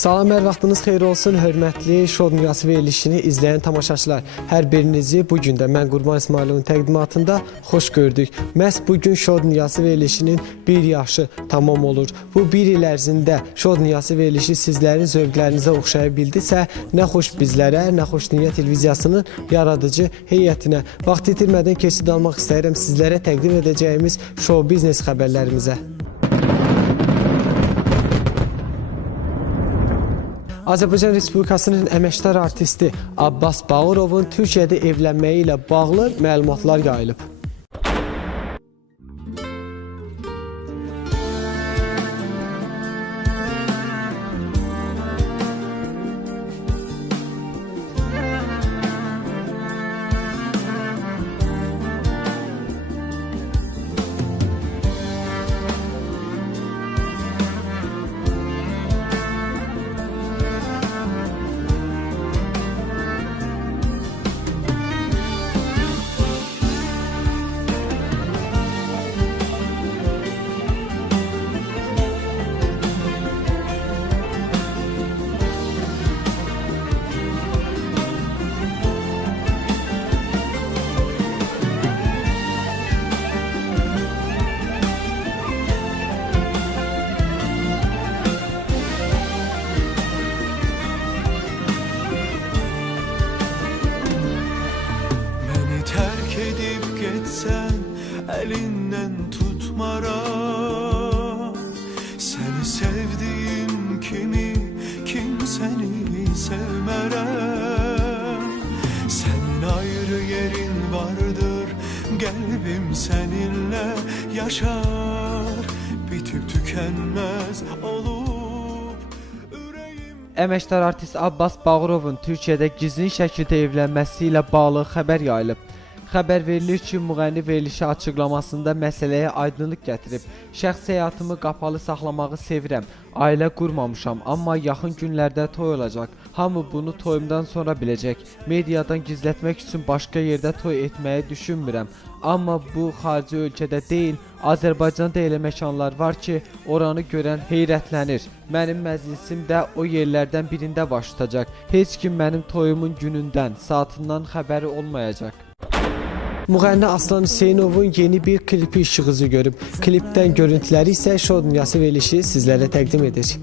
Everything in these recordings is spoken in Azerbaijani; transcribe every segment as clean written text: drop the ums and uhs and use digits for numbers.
Salam, hər vaxtınız xeyir olsun, hörmətli Şou Dünyası verilişini izləyən tamaşaçılar. Hər birinizi bugün də mən Qurban İsmailovun təqdimatında xoş gördük. Məhz bugün Şou Dünyası verilişinin bir yaşı tamam olur. Bu bir il ərzində Şou Dünyası verilişi sizlərin zövqlərinizə oxşaya bildisə, nə xoş bizlərə, nə xoş Dünya Televiziyasının yaradıcı heyətinə. Vaxt itirmədən keçid almaq istəyirəm sizlərə təqdim edəcəyimiz şou biznes xəbərlərimizə. Azərbaycan Respublikasının əməkdar artisti Abbas Bağırovun Türkiyədə evlənməyi ilə bağlı məlumatlar yayılıb. Elinden tutmaram seni sevdiğim kimi kimseni sevmerem. Senin ayrı yerin vardır, kalbim seninle yaşar, bitip tükenmez olup yüreğim. Əməkdar artist Abbas Bağırovun Türkiyədə gizli şəkildə evlənməsi ilə bağlı xəbər yayılıb. Xəbər verilir ki, müğənni verilişi açıqlamasında məsələyə aydınlıq gətirib. Şəxsi həyatımı qapalı saxlamağı sevirəm, ailə qurmamışam, amma yaxın günlərdə toy olacaq. Hamı bunu toyumdan sonra biləcək. Mediadan gizlətmək üçün başqa yerdə toy etməyi düşünmürəm. Amma bu xarici ölkədə deyil, Azərbaycanda elə məkanlar var ki, oranı görən heyrətlənir. Mənim məclisim də o yerlərdən birində baş tutacaq. Heç kim mənim toyumun günündən, saatından xəbəri olmayacaq. Müğənni Aslan Hüseynovun yeni bir klipi işığı görüb. Klipdən görüntüləri isə Şou Dünyası verilişi sizlərə təqdim edir.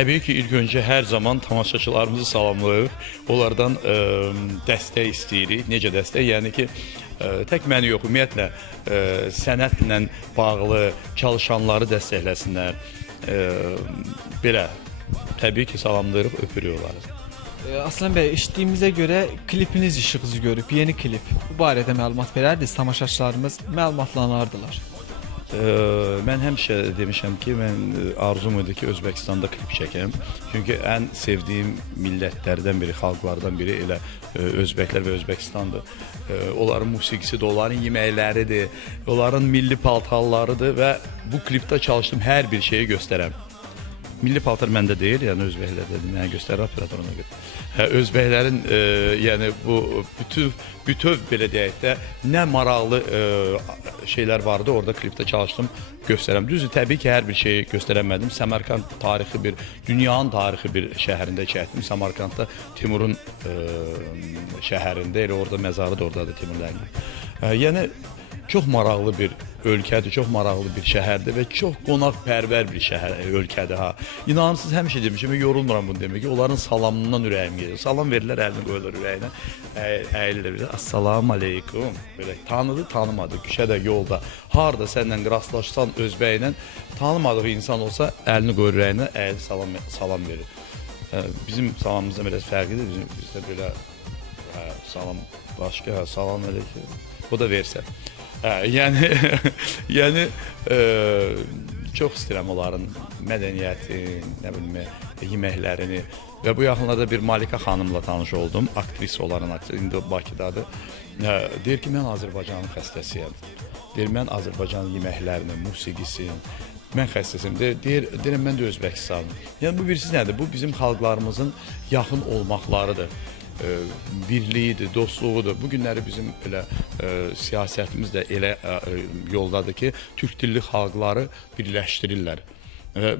Təbii ki, ilk öncə hər zaman tamaşaçılarımızı salamlayıb, onlardan dəstək istəyirik. Necə dəstək? Yəni ki, tək məni yox, ümumiyyətlə sənətlə bağlı çalışanları dəstəkləsinlər. Belə, təbii ki, salamlayırıq, öpürük onları. Aslan bəy, eşitdiyimizə görə klipiniz işığı görüb, yeni klip. Bu barədə məlumat verərdiniz, tamaşaçılarımız məlumatlanardılar. Mən həmişə demişəm ki, mən arzum idi ki, Özbəkistanda klip çəkəm. Çünki ən sevdiyim millətlərdən biri, xalqlardan biri elə Özbəklər və Özbəkistandır. Onların musiqisidir, onların yeməkləridir, onların milli paltarlarıdır və bu klipdə çalışdım hər bir şeyi göstərəm. milli paltar məndə deyil, yəni özbəklərdə mənə göstərir operatoruna görə. Özbəklərin yəni bu bütöv belə deyək də nə maraqlı şeylər vardı, orada klipdə çalışdım göstərəm. Düzdür, təbii ki, hər bir şeyi göstərəmədim. Səmərqand tarixi bir, dünyanın tarixi bir şəhərində çəkdim. Səmərqandda Timurun şəhərində, elə orada məzarı da oradadır Timurlərin. Yəni çox maraqlı bir ölkədir, çox maraqlı bir şəhərdir və çox qonaqpərvər bir ölkədir ha. İnanırsınız, həmişə demişəm, yorulmuram bunu demək ki, onların salamından ürəyim gedir. Salam verirlər, əlini qoyurlar ürəyinə, əyilirlər, assalamu aleykum. Belə tanıdı, tanımadı, küçədə, yolda, harda səndən rastlaşsan özbəylə, tanımadığı insan olsa əlini qoyur ürəyinə, əyil salam verir. Bizim salamımızda biraz fərqlidir, bizdə belə salam başqa, salam aleykum, o da versə. Yəni çox istəyirəm onların mədəniyyətin, nə bilim, yeməklərini və bu yaxınlarda bir Malika xanımla tanış oldum, aktrisa olanın aktrisi, indi Bakıdadır. Deyir ki, mən Azərbaycanın xəstəsiyəm. Deyir, mən Azərbaycanın yeməklərini, musiqisini, mən xəstəsiyəm. Deyirəm, mən də Özbəkistanım. Yəni bu birisi nədir? Bu bizim xalqlarımızın yaxın olmaqlarıdır. Birliyidir, dostluğudur. Bu günləri bizim elə siyasətimiz də elə yoldadır ki, türk dilli xalqları birləşdirirlər.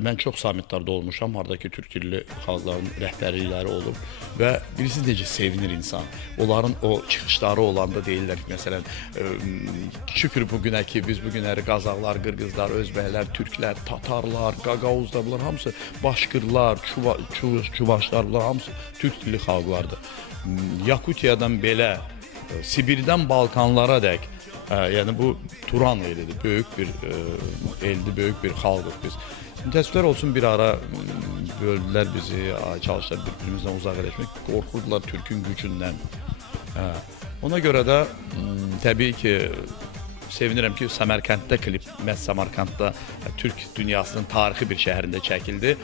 Mən çox sammitlarda olmuşam, haradakı türk dilli xalqların rəhbərlikləri olub və bilirsiniz necə sevinir insan. Onların o çıxışları olanda deyirlər ki, məsələn, şükür bugünə ki, biz bu günləri Qazaxlar, Qırğızlar, Özbəklər, Türklər, Tatarlar, Qaqavuzlar, bunlar hamısı Başqırlar, Çuvaşlar, bunlar hamısı türk dilli xalqlardır. Yakutiyadan belə, Sibirdən Balkanlara dək, yəni bu Turan elidir, böyük bir eldir, böyük bir xalqıq biz. Təəssüflər olsun, bir ara böldülər bizi, çalışdılar bir-birimizdən uzaq eləşmək, qorxurdular Türkün gücündən. Ona görə də təbii ki, sevinirəm ki, Səmərqənddə klip, məhz Səmərqənddə Türk dünyasının tarixi bir şəhərində çəkildi.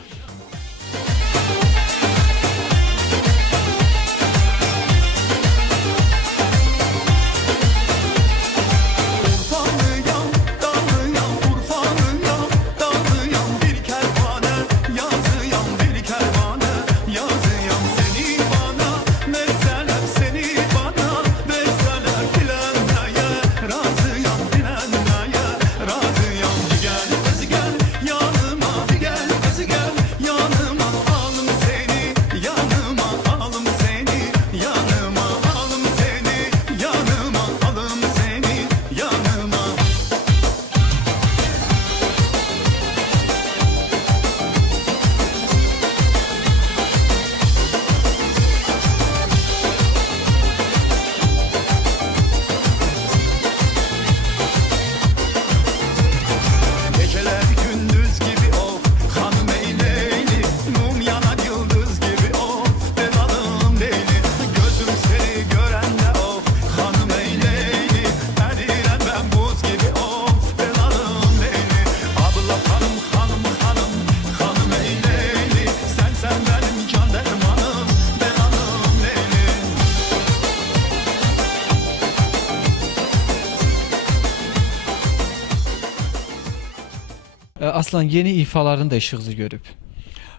Aslan, yeni ifalarını da işığınızı görüb.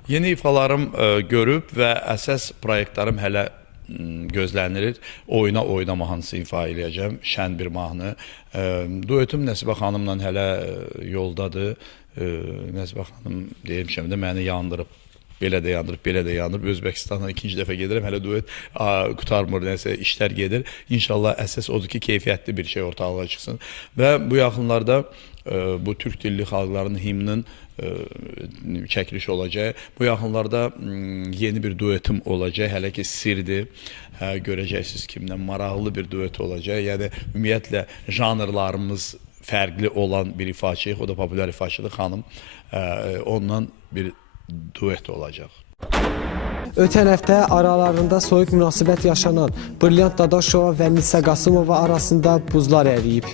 Yeni ifalarım görüb və əsas proyektlarım hələ gözlənilir. Oyna mahnısı ifa eləyəcəm, şən bir mahnı. Duetim Nəsibə xanımla hələ yoldadır. Nəsibə xanım deymişəm də məni yandırıb. Belə də yandırıb. Özbəkistana ikinci dəfə gedirəm, hələ duet qutarmır, nəsə işlər gedir. İnşallah əsas odur ki, keyfiyyətli bir şey ortalığa çıxsın. Və bu yaxınlarda bu türk dilli xalqların himnin çəkiliş olacaq. Bu yaxınlarda yeni bir duetim olacaq, hələ ki sirdir. Görəcəksiniz kimdən maraqlı bir duet olacaq. Yəni ümumiyyətlə janrlarımız fərqli olan bir ifaçıyıq, o da populyar ifaçıdır xanım. Ondan bir duet olacaq. Ötən həftə aralarında soyuq münasibət yaşanan Brilliant Dadaşova və Nisə Qasımova arasında buzlar əriyib.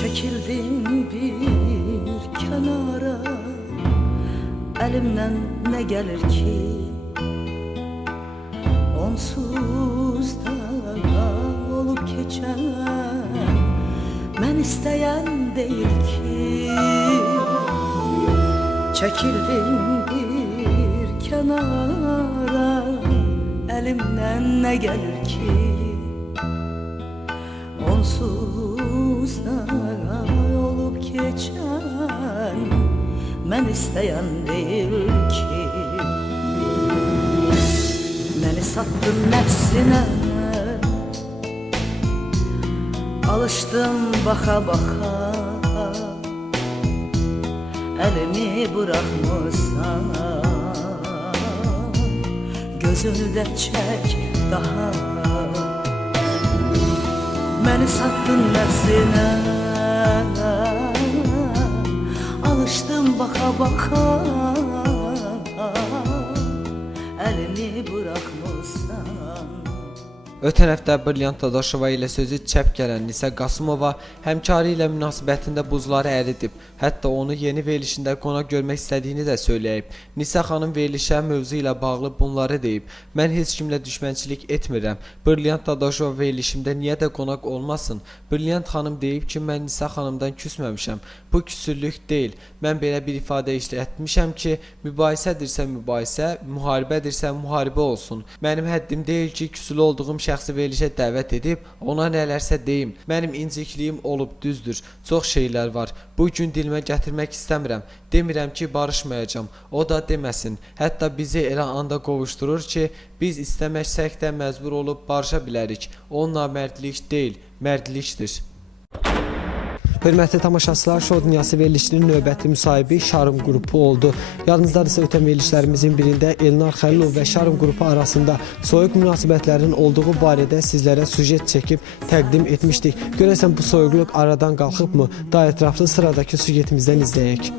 Çekildim bir kenara, elimden ne gelir ki? Onsuz da olup geçen, ben isteyen değil ki. Çekildim bir kenara, elimden ne gelir ki? Onsuz da olup geçen, ben isteyen değil ki. Beni sattın nefsine, alıştım baka baka, elimi bırakmışsan, gözünü de çek daha. Beni sattın nefsine, alıştım baka baka, elini bırakmışsan. Ötən həftə Brilliant Dadaşova ilə sözü çəp gələn Nisə Qasımova həmkarı ilə münasibətində buzları əridib. Hətta onu yeni verilişində qonaq görmək istədiyini də söyləyib. Nisə xanım verilişə mövzu ilə bağlı bunları deyib. Mən heç kimlə düşmənçilik etmirəm. Brilliant Dadaşova verilişimdə niyə də qonaq olmasın? Brilliant xanım deyib ki, mən Nisə xanımdan küsməmişəm. Bu küsürlük deyil. Mən belə bir ifadə işlətmişəm ki, mübahisədirsə mübahisə, müharibədirsə müharibə olsun. Mənim həddim deyil ki, küsülü olduğum şəxsi verilişə dəvət edib, ona nələrsə deyim. Mənim incikliyim olub, düzdür. Çox şeylər var. Bu gün dilimə gətirmək istəmirəm. Demirəm ki, barışmayacam. O da deməsin. Hətta bizi elə anda qovuşdurur ki, biz istəməsək də məcbur olub barışa bilərik. O namərdlik deyil, mərdlikdir. Hörmətli tamaşaçılar, Show Dünyası verilişinin növbəti müsahibi Şarm qrupu oldu. Yadınızdadırsa ötən verilişlərimizin birində Elnar Xəlilov və Şarm qrupu arasında soyuq münasibətlərin olduğu barədə sizlərə süjet çəkib təqdim etmişdik. Görəsən bu soyuqluq aradan qalxıbmı? Daha ətraflı sıradakı süjetimizdən izləyək.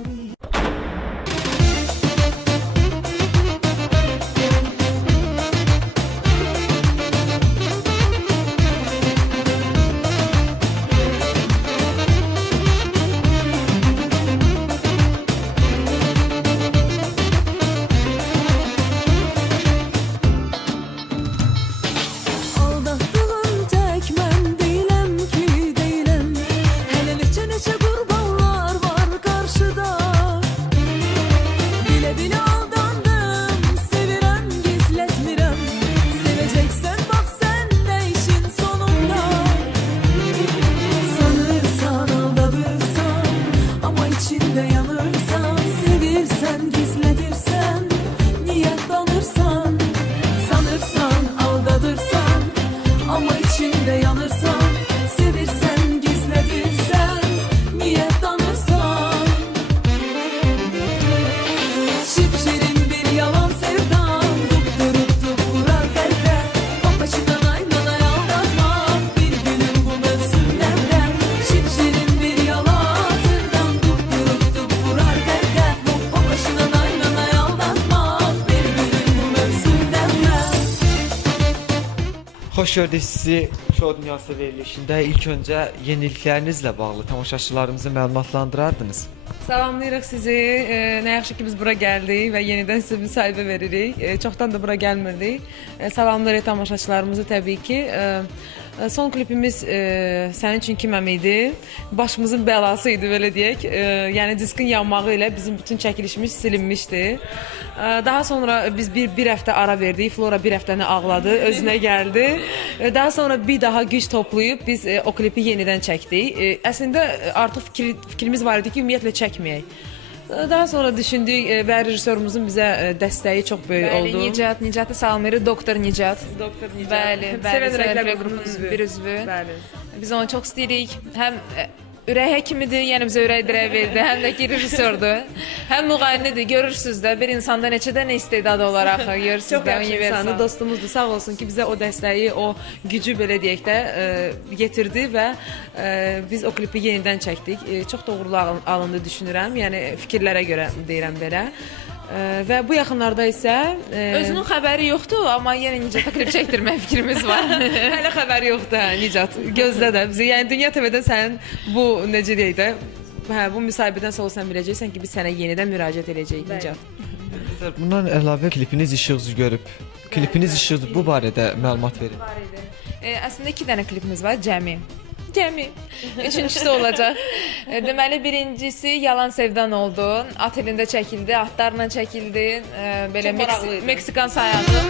Xoş gördük sizi Show Dünyası verilişində. İlk öncə yeniliklərinizlə bağlı tamaşaçılarımızı məlumatlandırardınız. Salamlayırıq sizi. Nə yaxşı ki biz bura gəldik və yenidən sizə müsahibə veririk. Çoxdan da bura gəlmirdik. Salamlayırıq tamaşaçılarımızı təbii ki. Son klipimiz Sənin üçün kiməm idi. Başımızın bəlası idi, belə deyək. Yəni diskin yanmağı ilə bizim bütün çəkilişimiz silinmişdi. Daha sonra biz bir həftə ara verdik. Flora bir həftəni ağladı, özünə gəldi. Daha sonra bir daha güc toplayıb biz o klipi yenidən çəkdik. Əslində artıq fikrimiz var idi ki, ümumiyyətlə çəkməyək. Daha sonra düşündük və rejissorumuzun bizə dəstəyi çox böyük oldu. Bəli, Nicatı salamlayırıq, Doktor Nicat. Doktor Nicat. Bəli, Sevən rəhbər qrupunun bir üzvü. Bəli. Biz onu çox istəyirik. Həm ürək həkimidir, yəni bizə ürək dirək verdi, həm də ki rejissordur. Həm müğənnidir, görürsünüz də bir insanda neçə dənə istedad olaraq görürsünüz Çox də yaxşı insanı, dostumuzdur, sağ olsun ki bizə o dəstəyi, o gücü belə deyək də getirdi və biz o klipi yenidən çəkdik. Çox doğru alındı düşünürəm, yəni fikirlərə görə deyirəm belə. Və bu yaxınlarda isə Özünün xəbəri yoxdur, amma yenə Nicata klip çəkdirmək fikrimiz var. hələ xəbəri yoxdur, hə, Nicat. Gözlə də bizi. Yəni Dünya TV-dən sənin bu necə deyək də, hə, bu müsahibədən sonra sən biləcəksən ki, biz sənə yenidən müraciət edəcəyik, Nicat. Bundan əlavə klipiniz işıq üzü görüb. Klipiniz işıq üzü bu barədə məlumat verin. Əslində 2 dənə klipimiz var, cəmi. Üçüncüsü olacaq. Deməli birincisi Yalan Sevdan oldu. Otelində çəkildi, atlarla çəkildi. Belə Çox maraqlıydı. Meksikan sayağında.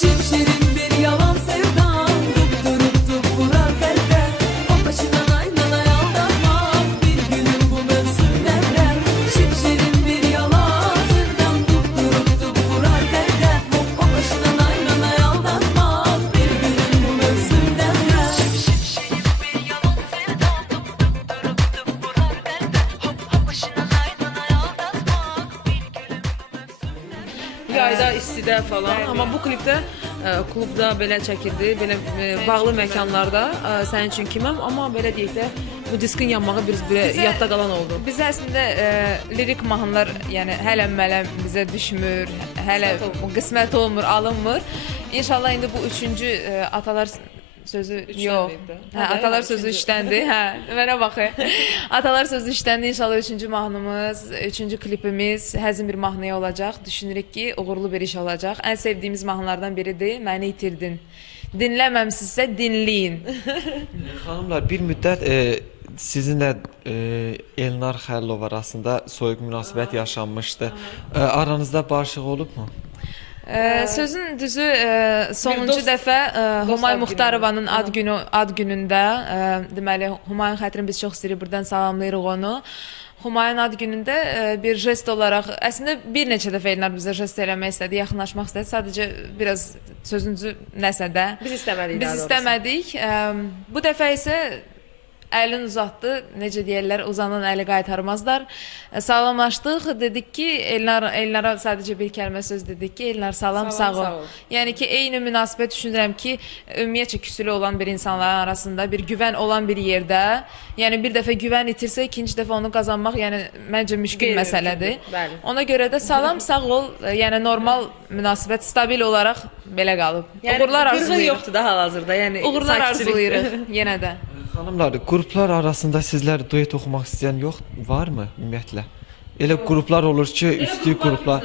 Şipşirin bir yalan sevdan Dup vurar kalbe O başından aynana aldatmak Bir günün bu mevsimlerden Şipşirin bir yalan sevdan Dup vurar kalbe O başından aynana aldatmak Bir günün bu mevsimlerden Şipşirin bir yalan sevdan Dup vurar kalbe O başından aynana aldatmak Bir günün bu mevsimlerden Yayda, istidə falan. Amma bu klipdə klubda belə çəkildi, belə bağlı məkanlarda sənin üçün kiməm, amma belə deyək də bu diskin yanmağı bir yadda qalan oldu. Biz əslində lirik mahnılar, yəni hələ mələm bizə düşmür, hələ qismət olmur, alınmır. İnşallah indi bu 3-cü atalar sözü yox. Hə, atalar sözü işləndi. Hə, mənə bax. Atalar sözü işləndi. İnşallah 3-cü mahnımız, 3-cü klipimiz həzin bir mahnıya olacaq. Düşünürük ki, uğurlu bir iş olacaq. Ən sevdiyimiz mahnılardan biridir. Məni itirdin. Dinləməmsinizsə dinləyin. Xanımlar, bir müddət sizinlə Elnar Xəlilov arasında soyuq münasibət yaşanmışdı. Aranızda barışıq olubmu? Sözün düzü sonuncu dəfə Humay Muxtarovanın ad günündə deməli Humayın xətrini biz çox istəyirik, buradan salamlayırıq onu. Humayın ad günündə bir jest olaraq əslində bir neçə dəfə Elnar bizə jest eləmək istədi, yaxınlaşmaq istədi. Sadəcə biraz sözün düzü nəsə də Biz istəmədik. biz istəmədik. Bu dəfə isə əlini uzatdı. Necə deyirlər, uzanan əli qaytarmazlar. Salamlaşdıq. Dedik ki, Elnara sadəcə bir kəlmə söz dedik ki, Elnar salam, sağ ol. Yəni ki, eyni münasibət düşünürəm ki, ümumiyyətcə küsülü olan bir insanların arasında bir güvən olan bir yerdə, yəni bir dəfə güvən itirsə, ikinci dəfə onu qazanmaq, yəni məncə müşkül məsələdir. Bəli. Ona görə də salam, sağ ol, yəni normal münasibət stabil olaraq belə qalıb. Yəni Uğurlar qırğı arzulayırıq. yoxdur da hal-hazırda. Yəni Uğurlar sakitçilik. arzulayırıq yenə də. Xanımlar, qruplar arasında sizlər duet oxumaq istəyən varmı ümumiyyətlə? Elə qruplar olur ki, üstü qruplar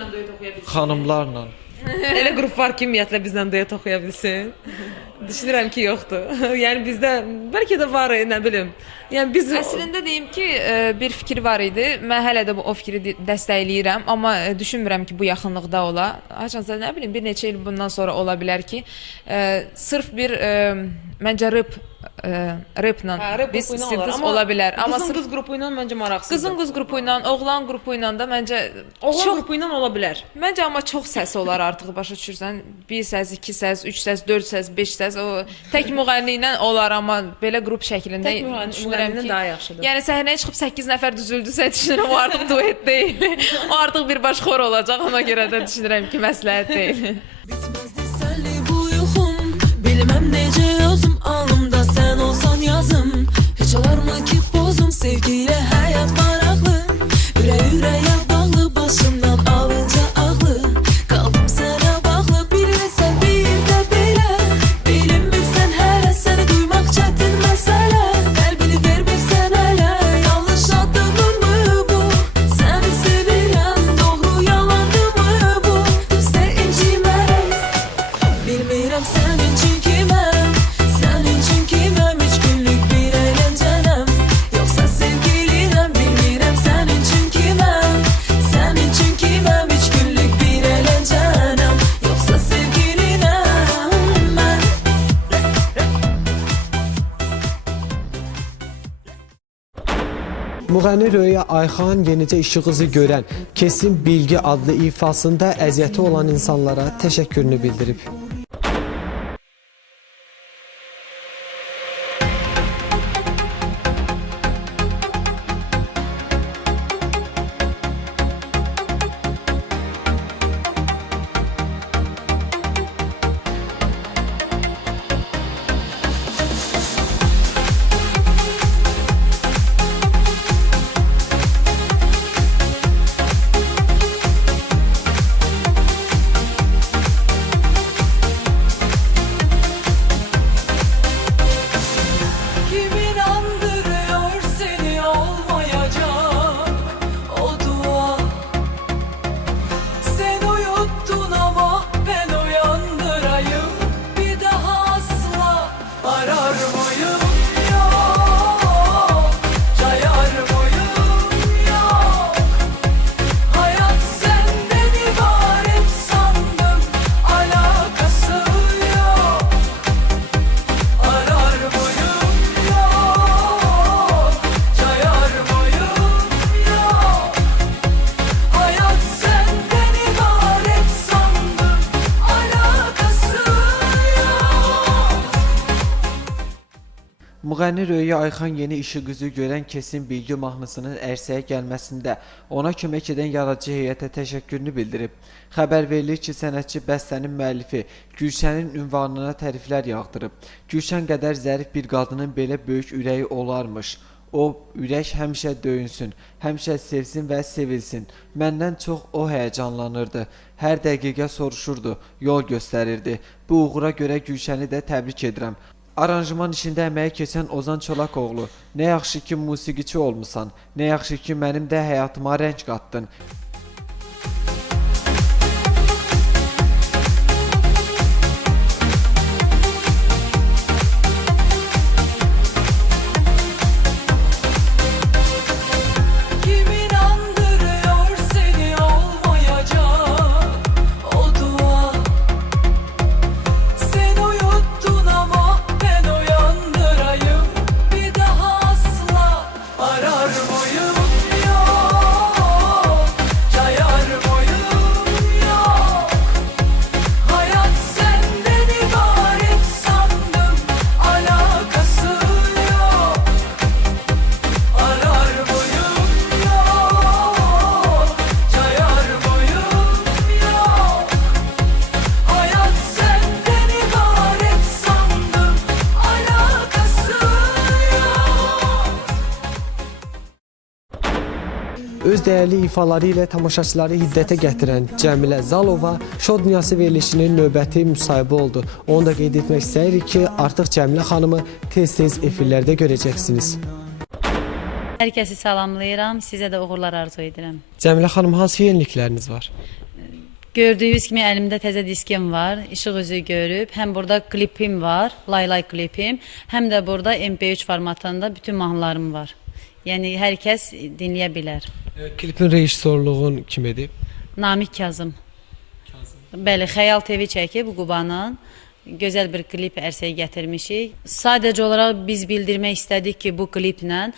xanımlarla. Elə qrup var ki, ümumiyyətlə bizlə duet oxuya bilsin. Düşünürəm ki, yoxdur. Yəni bizdə bəlkə də var, nə bilim. Yəni biz Əslində deyim ki, bir fikir var idi. Mən hələ də o fikri dəstəkləyirəm, amma düşünmürəm ki, bu yaxınlıqda ola. Haçansa nə bilim, bir neçə il bundan sonra ola bilər ki, sırf bir məncə replə biz sintez ola bilər. Amma qızın qız qrupu ilə məncə maraqsızdır. qızın qız qrupu ilə, oğlan qrupu ilə də məncə Oğlan qrupu ilə ola bilər. Məncə amma çox səs olar artıq, başa düşürsən. 1 səs, 2 səs, 3 səs, 4 səs, 5 səs, o tək müğənni ilə olar, amma belə qrup şəklində Tək müğənninin daha yaxşıdır. Yəni səhnəyə çıxıb 8 nəfər düzüldüsə düşünürəm o artıq duet deyil. O artıq bir baş xor olacaq, ona görə də düşünürəm ki, məsləhət deyil. Bitmezdi senli bu yuhum Bilmem nece yazım alnımda sen olsan yazım Hiç olar mı ki bozum sevgiyle hayat maraklı Yüreğe bağlı başımdan alınca ağlı Kaldım sana bağlı bilirsen bir de bile Bilim bilsen hele seni duymak çetin mesele Kalbini vermek sen hele yanlış adımın mı bu Seni sevilen doğru yalandı mı bu Üste incimerek Bilmirəm sənin üçün kiməm Sənin üçün kiməm Üç günlük bir əyləncənəm Yoxsa sevgiliyəm Bilmirəm sənin üçün kiməm Sənin üçün kiməm Üç günlük bir əyləncənəm Yoxsa sevgiliyəm mən Müğənni Röya Ayxan yenicə işığızı görən Kesin Bilgi adlı ifasında əziyyəti olan insanlara təşəkkürünü bildirib. Müğənni Röya Ayxan yeni işıq üzü görən Kesin Bilgi mahnısının ərsəyə gəlməsində ona kömək edən yaradıcı heyətə təşəkkürünü bildirib. Xəbər verilir ki, sənətçi bəstənin müəllifi Gülşənin ünvanına təriflər yağdırıb. Gülşən qədər zərif bir qadının belə böyük ürəyi olarmış. O, ürək həmişə döyünsün, həmişə sevsin və sevilsin. Məndən çox o həyəcanlanırdı. Hər dəqiqə soruşurdu, yol göstərirdi. Bu uğura görə Gülşəni də təbrik edirəm. Aranjman işində əməyi keçən Ozan Çolakoğlu, nə yaxşı ki musiqiçi olmusan, nə yaxşı ki mənim də həyatıma rəng qatdın. Kim inandırıyor seni olmayacak o dua. Sen uyuttun ama ben uyandırayım bir daha asla. Arar mıyım yok, cayar mıyım yok. Hayat senden ibaret sandım, alakası yok. Arar mıyım yok, cayar mıyım yok. Hayat senden ibaret sandım, alakası yok. Öz dəyərli ifaları ilə tamaşaçıları hiddətə gətirən Cəmilə Zalova Şou Dünyası verilişinin növbəti müsahibə oldu. Onu da qeyd etmək istəyirik ki, artıq Cəmilə xanımı tez-tez efirlərdə görəcəksiniz. Hər kəsi salamlayıram, sizə də uğurlar arzu edirəm. Cəmilə xanım, hansı yenilikləriniz var? Gördüyünüz kimi əlimdə təzə diskim var, işıq üzü görüb, həm burada klipim var, laylay klipim, həm də burada MP3 formatında bütün mahnılarım var. Yəni hər kəs dinləyə bilər. Klipin rejissorluğun kim edib? Namik Kazım. Bəli, Xəyal TV çəkib Qubanın. Gözəl bir klip ərsəyə gətirmişik. Sadəcə olaraq biz bildirmək istədik ki, bu kliplə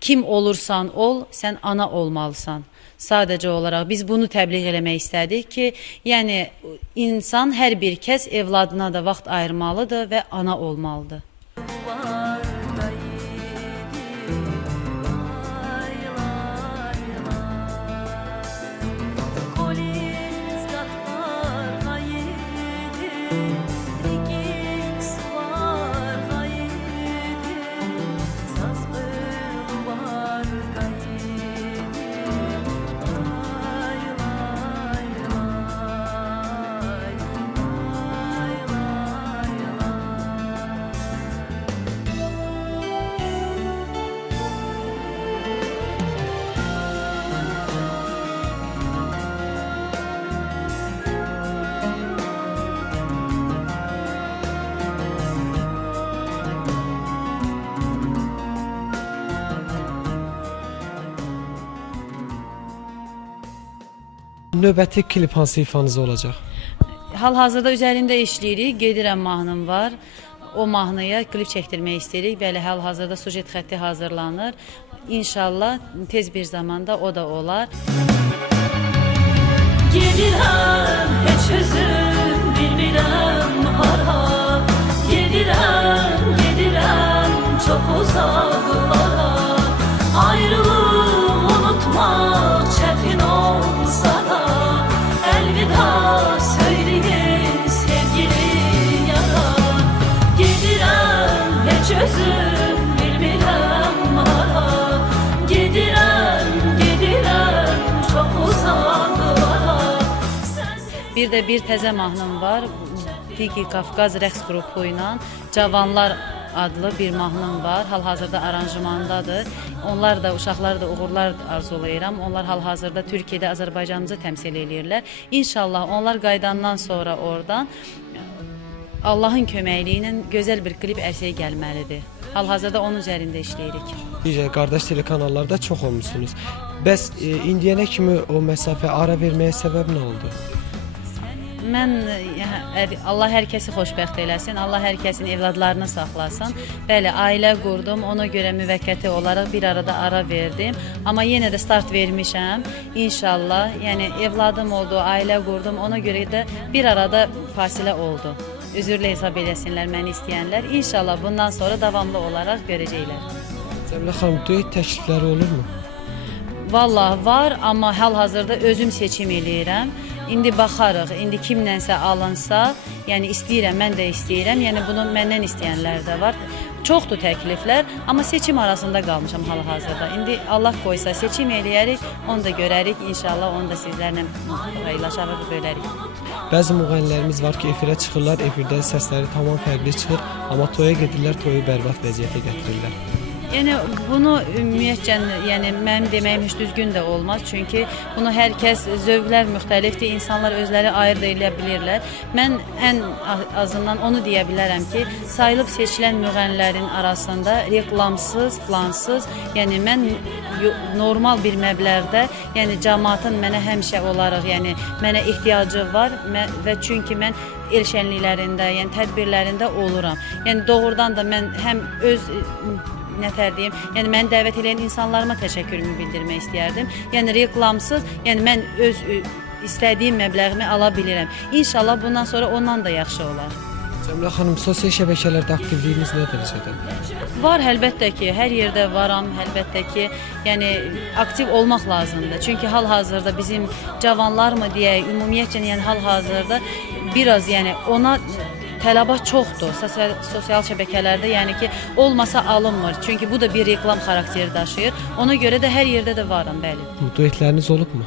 kim olursan ol, sən ana olmalısan. Sadəcə olaraq biz bunu təbliğ eləmək istədik ki, yəni insan hər bir kəs evladına da vaxt ayırmalıdır və ana olmalıdır. Növbəti klip hansı ifanız olacaq? Hal-hazırda üzərində işləyirik, gedirəm mahnım var. O mahnıya klip çəkdirmək istəyirik. Bəli, hal-hazırda sujet xətti hazırlanır. İnşallah tez bir zamanda o da olar. Gedirəm, heç özüm bilmirəm hara. Gedirəm, gedirəm çox uzaqlara. Ayrılıq unutmaq çətin olsa da, əlvida söyləyin sevgili yara. Gedirəm, heç özüm bilmirəm hara. Gedirəm, gedirəm çox uzaqlara. Bir də bir təzə mahnım var. Digi Qafqaz rəqs qrupu ilə Cavanlar adlı bir mahnım var. Hal-hazırda aranjmandadır. Onlar da, uşaqlar da uğurlar arzulayıram. Onlar hal-hazırda Türkiyədə Azərbaycanımızı təmsil edirlər. İnşallah onlar qayıdandan sonra oradan Allahın köməkliyi ilə gözəl bir klip ərsəyə gəlməlidir. Hal-hazırda onun üzərində işləyirik. Bir qardaş telekanallarda çox olmusunuz. Bəs indiyənə kimi o məsafə ara verməyə səbəb nə oldu? Mən Allah hər kəsi xoşbəxt eləsin. Allah hər kəsin evladlarını saxlasın. Bəli, ailə qurdum. Ona görə müvəqqəti olaraq bir arada ara verdim. Amma yenə də start vermişəm. İnşallah, yəni evladım oldu, ailə qurdum. Ona görə də bir arada fasilə oldu. üzürlü hesab eləsinlər məni istəyənlər. İnşallah bundan sonra davamlı olaraq görəcəklər. Cəmilə xanım, duet təklifləri olurmu? Vallahi var, amma hal-hazırda özüm seçim eləyirəm. İndi baxarıq, indi kimlənsə alınsa, yəni istəyirəm, mən də istəyirəm. Yəni bunu məndən istəyənlər də var. Çoxdur təkliflər, amma seçim arasında qalmışam hal-hazırda. İndi Allah qoysa seçim eləyərik, onu da görərik. İnşallah onu da sizlərlə paylaşarıq, bölərik. Bəzi müğənnilərimiz var ki, efirə çıxırlar, efirdə səsləri tamam fərqli çıxır, amma toya gedirlər, toyu bərbad vəziyyətə gətirirlər. Yəni bunu ümumiyyətcə, yəni mənim deməyim heç düzgün də olmaz. Çünki bunu hər kəs, zövqlər müxtəlifdir, insanlar özləri ayırd edə bilirlər. Mən ən azından onu deyə bilərəm ki, sayılıb seçilən müğənnilərin arasında reklamsız, plansız, yəni mən normal bir məbləğdə, yəni cəmaatın mənə həmişə olaraq, yəni mənə ehtiyacı var və çünki mən el şənliklərində, yəni tədbirlərində oluram. Yəni doğrudan da mən həm öz nətər deyim, yəni məni dəvət edən insanlarıma təşəkkürümü bildirmək istəyərdim. Yəni reklamsız, yəni mən öz istədiyim məbləğimi ala bilirəm. İnşallah bundan sonra ondan da yaxşı olar. Cəmilə xanım, sosial şəbəkələrdə aktivliyiniz nə dərəcədə? Var, əlbəttə ki, hər yerdə varam, əlbəttə ki, yəni aktiv olmaq lazımdır. Çünki hal-hazırda bizim cavanlar mı deyək, ümumiyyətcə, yəni hal-hazırda biraz yəni ona tələbat çoxdur sosial şəbəkələrdə, yəni ki, olmasa alınmır. Çünki bu da bir reklam xarakteri daşıyır. Ona görə də hər yerdə də varam, bəli. Duetləriniz olubmu?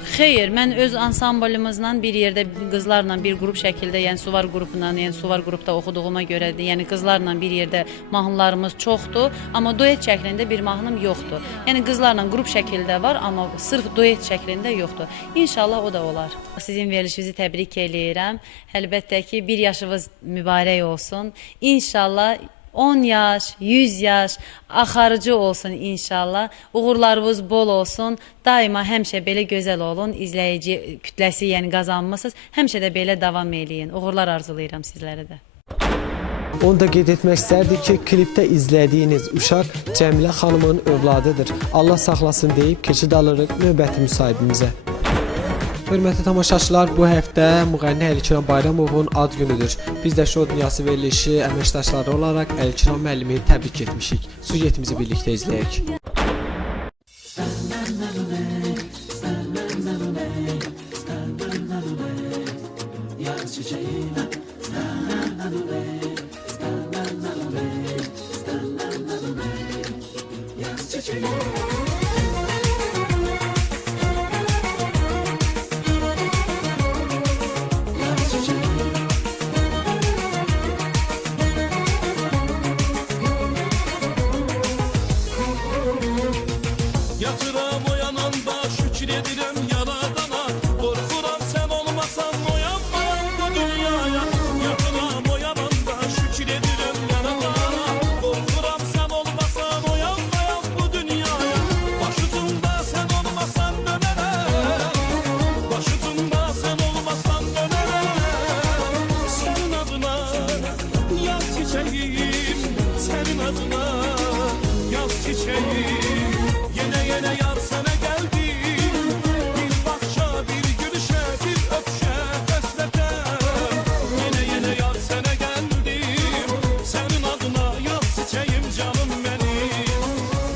Xeyr, mən öz ansamblımızla bir yerdə qızlarla bir qrup şəkildə, yəni Suvar qrupundan, yəni Suvar qrupda oxuduğuma görədir. Yəni qızlarla bir yerdə mahnılarımız çoxdur, amma duet şəklində bir mahnım yoxdur. Yəni qızlarla qrup şəkildə var, amma sırf duet şəklində yoxdur. İnşallah o da olar. Sizin verilişinizi təbrik eləyirəm. Əlbəttə ki, bir yaşınız mübarək olsun. İnşallah 10 yaş, 100 yaş, axarıcı olsun inşallah. Uğurlarınız bol olsun. Daima həmişə belə gözəl olun. İzləyici kütləsi yəni qazanmısınız. Həmişə də belə davam eləyin. Uğurlar arzulayıram sizlərə də. Onu da qeyd etmək istərdik ki, klipdə izlədiyiniz uşaq Cəmilə xanımın övladıdır. Allah saxlasın deyib keçid alırıq növbəti müsahibimizə. Hörmətli tamaşaçılar, bu həftə müğənni Əlikiran Bayramovun ad günüdür. Biz də Show Dünyası verilişi əməkdaşları olaraq Əlikiran müəllimi təbrik etmişik. Süjetimizi birlikdə izləyək. Yatıram oyananda şükür edirəm yaradana. Qorxuram sən olmasan oyanmayam bu dünyaya. Yatıram oyananda şükür edirəm yaradana. Qorxuram sən olmasan oyanmayam bu dünyaya. Başucumda sən olmasan dönərəm. Başucumda sən olmasan dönərəm. Sənin adına yaz çiçeğim, sənin adına yaz çiçeğim. Yine yar sana geldim. Bir bakşa, bir gülüşe, bir öpüşe hasrete. Yine yar sana geldim. Senin adına yaz çiçeğim canım benim.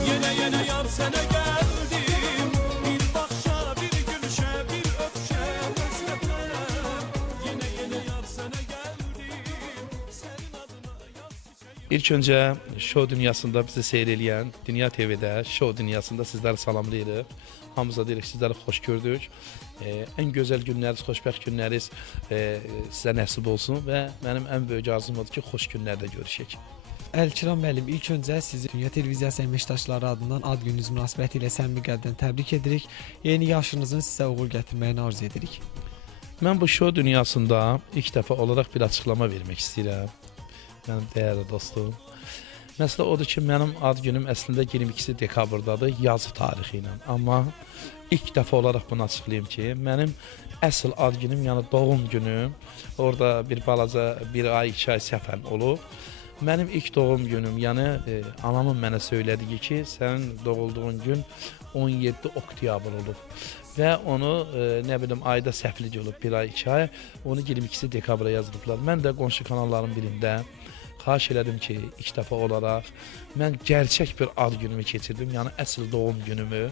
Yine yar sana geldim. Bir bakşa, bir gülüşe, bir öpüşe hasrete. Yine yar sana geldim. Senin adına yaz çiçeğim. İlk öncə Show dünyasında bizi seyr eləyən Dünya TV-də Show dünyasında sizləri salamlayırıq. Hamımıza deyirik, sizləri xoş gördük. Ən gözəl günləriniz, xoşbəxt günləriniz sizə nəsib olsun və mənim ən böyük arzum odur ki, xoş günlərdə görüşək. Əlikiran müəllim, ilk öncə sizi Dünya Televiziyası əməkdaşları adından ad gününüz münasibəti ilə səmimi qəlbdən təbrik edirik. Yeni yaşınızın sizə uğur gətirməyini arzu edirik. Mən bu Show dünyasında ilk dəfə olaraq bir açıqlama vermək istəyirəm. Mənim dəyərli dostum. Məsələ odur ki, mənim ad günüm əslində 22 dekabrdadır, yazı tarixi ilə. Amma ilk dəfə olaraq bunu açıqlayım ki, mənim əsl ad günüm, yəni doğum günüm, orada bir balaca bir ay, 2 ay səhvən olub. Mənim ilk doğum günüm, yəni anamın mənə söylədiyi ki, sənin doğulduğun gün 17 oktyabr olub və onu nə bilim ayda səhvlik olub, bir ay, 2 ay, onu 22 dekabra yazılıblar. Mən də qonşu kanalların birində xahiş elədim ki, ilk dəfə olaraq mən gerçək bir ad günümü keçirdim, yəni əsl doğum günümü.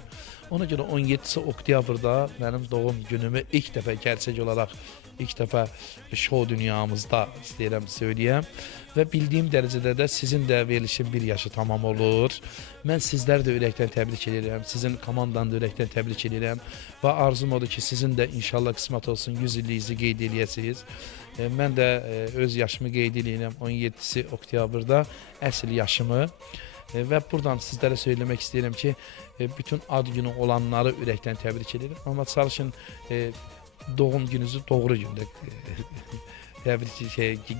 Ona görə 17 oktyabrda mənim doğum günümü ilk dəfə gerçək olaraq ilk dəfə şou dünyamızda istəyirəm söyləyəm və bildiyim dərəcədə də sizin də verilişin 1 yaşı tamam olur. Mən sizləri də ürəkdən təbrik edirəm, sizin komandanı da ürəkdən təbrik edirəm və arzum odur ki, sizin də inşallah qismət olsun 100 illiyinizi qeyd eləyəsiniz. Mən də öz yaşımı qeyd eləyirəm 17 oktyabrda əsl yaşımı və buradan sizlərə söyləmək istəyirəm ki, bütün ad günü olanları ürəkdən təbrik edirəm, amma çalışın doğum gününüzü doğru gündə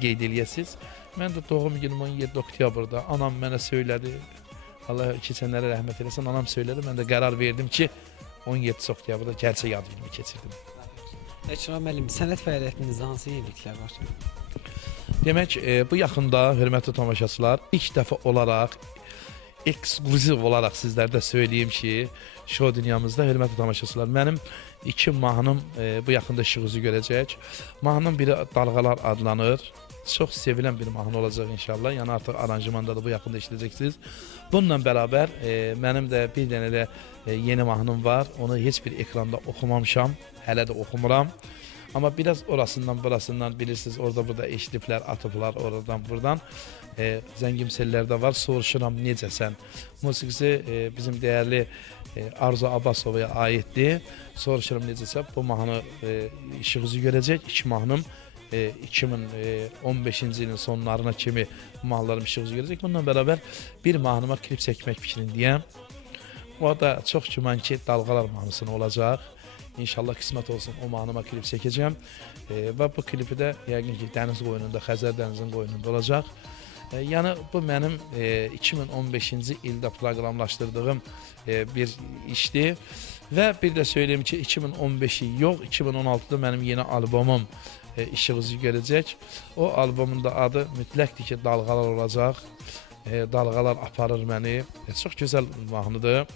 qeyd eləyəsiniz. Mən də doğum günüm 17 oktyabrda anam mənə söylədi, Allah keçənlərə rəhmət eləsin, anam söylədi, mən də qərar verdim ki, 17 oktyabrda gerçək ad günümü keçirdim. Ekrem müəllim, sənət fəaliyyətinizdə hansı yeniliklər var? Demək, bu yaxında hörmətli tamaşaçılar, ilk dəfə olaraq ekskluziv olaraq sizlərdə söyləyim ki, şou dünyamızda hörmətli tamaşaçılar, mənim 2 mahnım bu yaxında işıq üzü görəcək. Mahnım biri Dalğalar adlanır. Çox sevilən bir mahnı olacaq inşallah. Yəni artıq aranjmanda da bu yaxında işləyəcəksiniz. Bununla bərabər mənim də bir dənə də yeni mahnım var. Onu heç bir ekranda oxumamışam. Hələ də oxumuram. Amma biraz orasından burasından bilirsiniz, orada burada eşidiblər, atıblar oradan buradan. Zəngimsellərdə var. Soruşuram necəsən? Musiqisi bizim dəyərli Arzu Abbasovaya aiddir. Soruşuram necəsə? Bu mahnı işıq üzü görəcək. 2 mahnım 2015-ci ilin sonlarına kimi mahnılarım işıq üzü görəcək. Bununla bərabər bir mahnıma klip çəkmək fikrindəyəm. O da çox güman ki, Dalğalar mahnısına olacaq. İnşallah qismət olsun, o mahnıma klip çəkəcəm. Və bu klipi də yəqin ki, dəniz qoynunda, Xəzər dənizin qoynunda olacaq. Yəni bu mənim 2015-ci ildə proqramlaşdırdığım bir işdir. Və bir də söyləyim ki, 2015-i yox, 2016-da mənim yeni albomum işıq üzü görəcək. O albomun da adı mütləqdir ki, Dalğalar olacaq. Dalğalar aparır məni. Çox gözəl mahnıdır.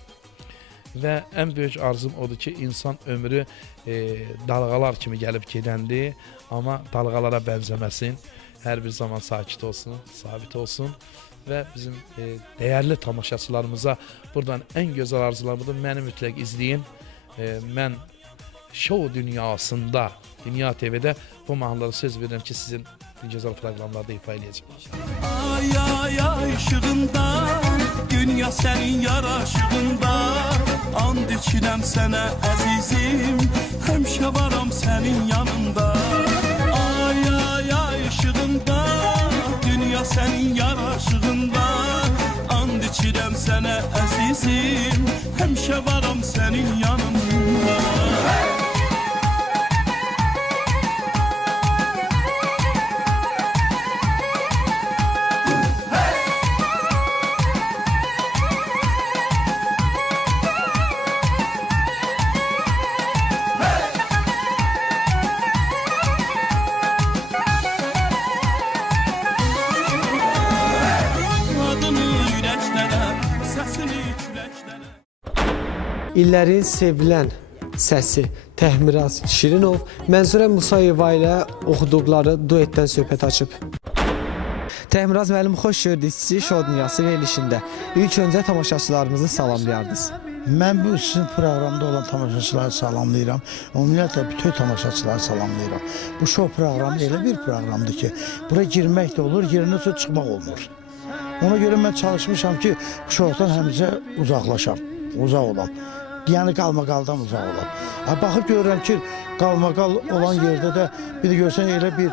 Və ən böyük arzum odur ki, insan ömrü dalğalar kimi gəlib gedəndir, amma dalğalara bənzəməsin. Hər bir zaman sakit olsun, sabit olsun və bizim dəyərli tamaşaçılarımıza buradan ən gözəl arzularımdır. Məni mütləq izləyin. Mən şou dünyasında, Dünya TV-də bu mahnıları söz verirəm ki, sizin gözəl proqramlarda ifa edəcəm. Ay ay ay ışığında, dünya sənin yaraşığında, and içirəm sənə əzizim, həmişə varam sənin yanında. Ay ay ay ışığında, dünya sənin yaraşığında, and içirəm sənə əzizim, həmişə varam sənin yanında. İllərin sevilən səsi Təhmiraz Şirinov Mənsurə Musayeva ilə oxuduqları duetdən söhbət açıb. Təhmiraz müəllim, xoş gördük sizi şou dünyası verilişində. İlk öncə tamaşaçılarımızı salamlayardınız. Mən bu sizin proqramda olan tamaşaçıları salamlayıram. Ümumiyyətlə bütün tamaşaçıları salamlayıram. Bu şou proqramı elə bir proqramdır ki, bura girmək də olur, yerindən sonra çıxmaq olmur. Ona görə mən çalışmışam ki, bu şoudan həmcə uzaqlaşam, uzaq olam. Yəni qalmaqaldan uzaq olam. Baxıb görürəm ki, qalmaqal olan yerdə də bir də görsən elə bir,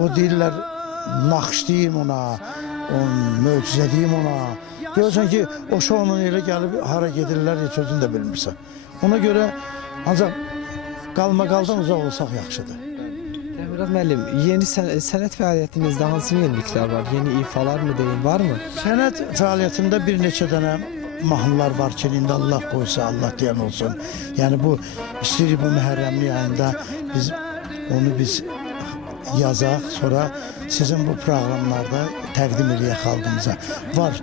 o deyirlər, naxş deyim ona, möcüzə deyim ona. Görürsən ki, o şounla elə gəlib hara gedirlər, heç özün də bilmirsən. Ona görə ancaq qalmaqaldan uzaq olsaq yaxşıdır. Təhmiraz müəllim, yeni sənət fəaliyyətinizdə hansı yeniliklər var? Yeni ifalar mı deyim, varmı? Sənət fəaliyyətində bir neçə dənə mahnılar var ki, indi Allah qoysa, Allah deyən olsun. Yəni bu, istəyirik bu Məhərrəmli ayında biz yazaq, sonra sizin bu proqramlarda təqdim eləyək xalqımıza. Var.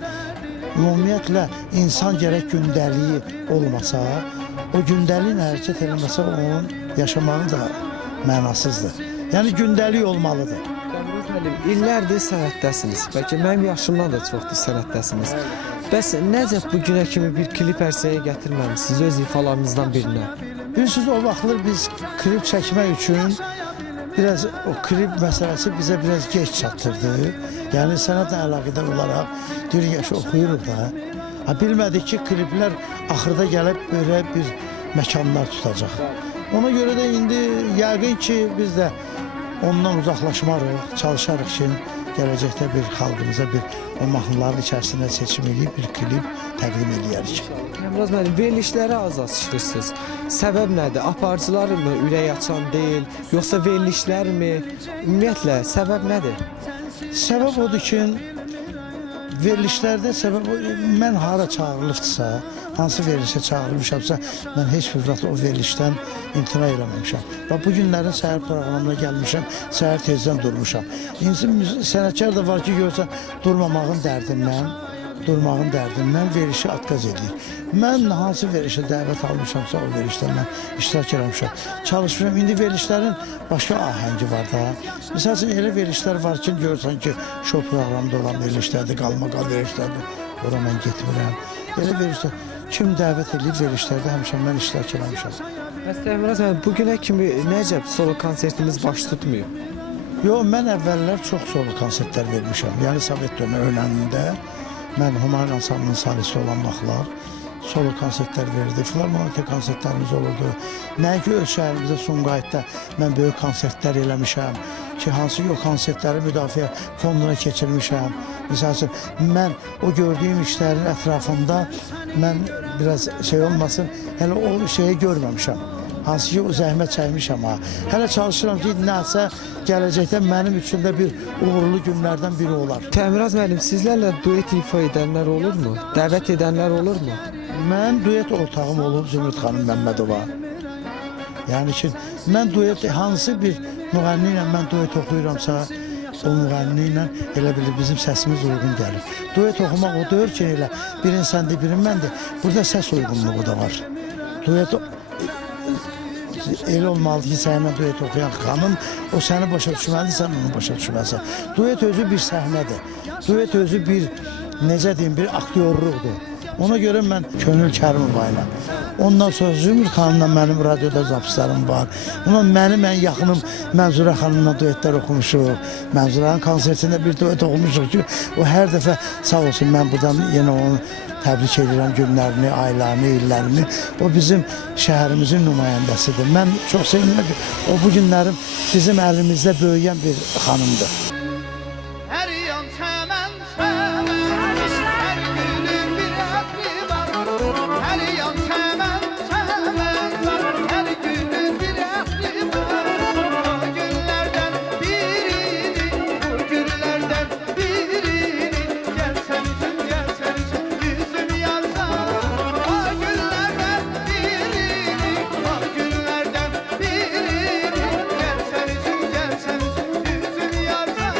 Ümumiyyətlə insan gərək gündəliyi olmasa, o gündəliyin hərəkət eləməsə onun yaşamağı da mənasızdır. Yəni gündəlik olmalıdır. Qəmruz müəllim, illərdir sənətdəsiniz. Bəlkə mənim yaşımdan da çoxdur sənətdəsiniz. Bəs necə bu günə kimi bir klip ərsəyə gətirməmisiniz öz ifalarınızdan birinə? Bilirsiniz, o vaxtlar biz klip çəkmək üçün biraz o klip məsələsi bizə biraz geç çatırdı. Yəni sənətlə əlaqədar olaraq bir yaş oxuyuruq da. Bilmədik ki, kliplər axırda gəlib böyle bir məkanlar tutacaq. Ona görə də indi yəqin ki, biz də ondan uzaqlaşmarıq, çalışarıq ki, gələcəkdə bir xalqımıza bir o mahnıların içərisində seçim edib bir klip təqdim edərik. Qəmruz müəllim, verilişlərə az açırsınız. Səbəb nədir? Aparıcılar mı ürək açan deyil, yoxsa verilişlər mi? Ümumiyyətlə, səbəb nədir? Səbəb odur ki, verilişlərdə səbəb mən hara çağırılıbdırsa, hansı verilişə çağırılmışamsa, mən heç bir vaxt o verilişdən imtina eləməmişəm. Və bu günlərin səhər proqramına gəlmişəm, səhər tezdən durmuşam. Sənətkar da var ki, görsən, durmamağın dərdindən verilişi atqaz edir. Mən hansı verilişə dəvət almışamsa, o verilişdən mən iştirak eləmişəm, çalışmışam. İndi verilişlərin başqa ahəngi var da. Misal üçün, elə verilişlər var ki, görsən ki, şov proqramda olan verilişlərdir, qalmaqal verilişlərdir, ora mən getmirəm. Elə verilişlər, kim dəvət edib verilişlərdə həmişə mən iştirak eləmişəm. Bəs Qəmruz müəllim, bugünə kimi necə solo konsertiniz baş tutmuyor? Yox, mən əvvəllər çox solo konsertlər vermişəm. Yəni Sovet dönəmində mən Humayun Ansamblının solisti olan vaxtlar solo konsertlər verirdi. Filarmonika konsertlərimiz olurdu. Nəinki öz şəhərimizdə Sumqayıtda mən böyük konsertlər eləmişəm ki, hansı ki o konsertləri müdafiə fonduna keçirmişəm. Misal üçün, mən o gördüyüm işlərin ətrafında mən biraz şey olmasın, hələ o şeyi görməmişəm. Hansı ki o zəhmət çəkmişəm ha. Hələ çalışıram ki, nəsə gələcəkdə mənim üçün də bir uğurlu günlərdən biri olar. Təmiraz müəllim, sizlərlə duet ifa edənlər olurmu? Dəvət edənlər olurmu? Mən duet ortağım olub Zümrüd xanım Məmmədova. Yəni ki, mən duet, hansı bir müğənni ilə mən duet oxuyuramsa, o müğənni ilə elə bilir bizim səsimiz uyğun gəlir. Duet oxumaq o deyir ki, elə birin səndir, birin məndir. Burada səs uyğunluğu da var. Duet elə olmalıdır ki, səninlə duet oxuyan xanım, o səni başa düşməlidir, sən onu başa düşməlisən. Duet özü bir səhnədir. Duet özü bir, necə deyim, bir aktyorluqdur. Ona görə mən Könül Kərimova ilə. Ondan sonra Zümrüd xanımla mənim radioda zapislərim var. Mənim ən yaxınım Mənzurə xanımla duetlər oxumuşuq. Mənzurənin konsertində bir duet oxumuşuq ki, o hər dəfə sağ olsun, mən buradan yenə onu təbrik edirəm günlərini, aylarını, illərini. O bizim şəhərimizin nümayəndəsidir. Mən çox sevinirəm ki, o bu günlərim bizim əlimizdə böyüyən bir xanımdır. Hər yan çəmən, çəmən, hər gülün bir ətri var. Hər yan çəmən, çəmən, hər gülün bir ətri var. O günlərdən birini, bu günlərdən birini, gəlsən üçün, yüzüm yansın. O günlərdən birini, gəlsən üçün, yüzüm yansın.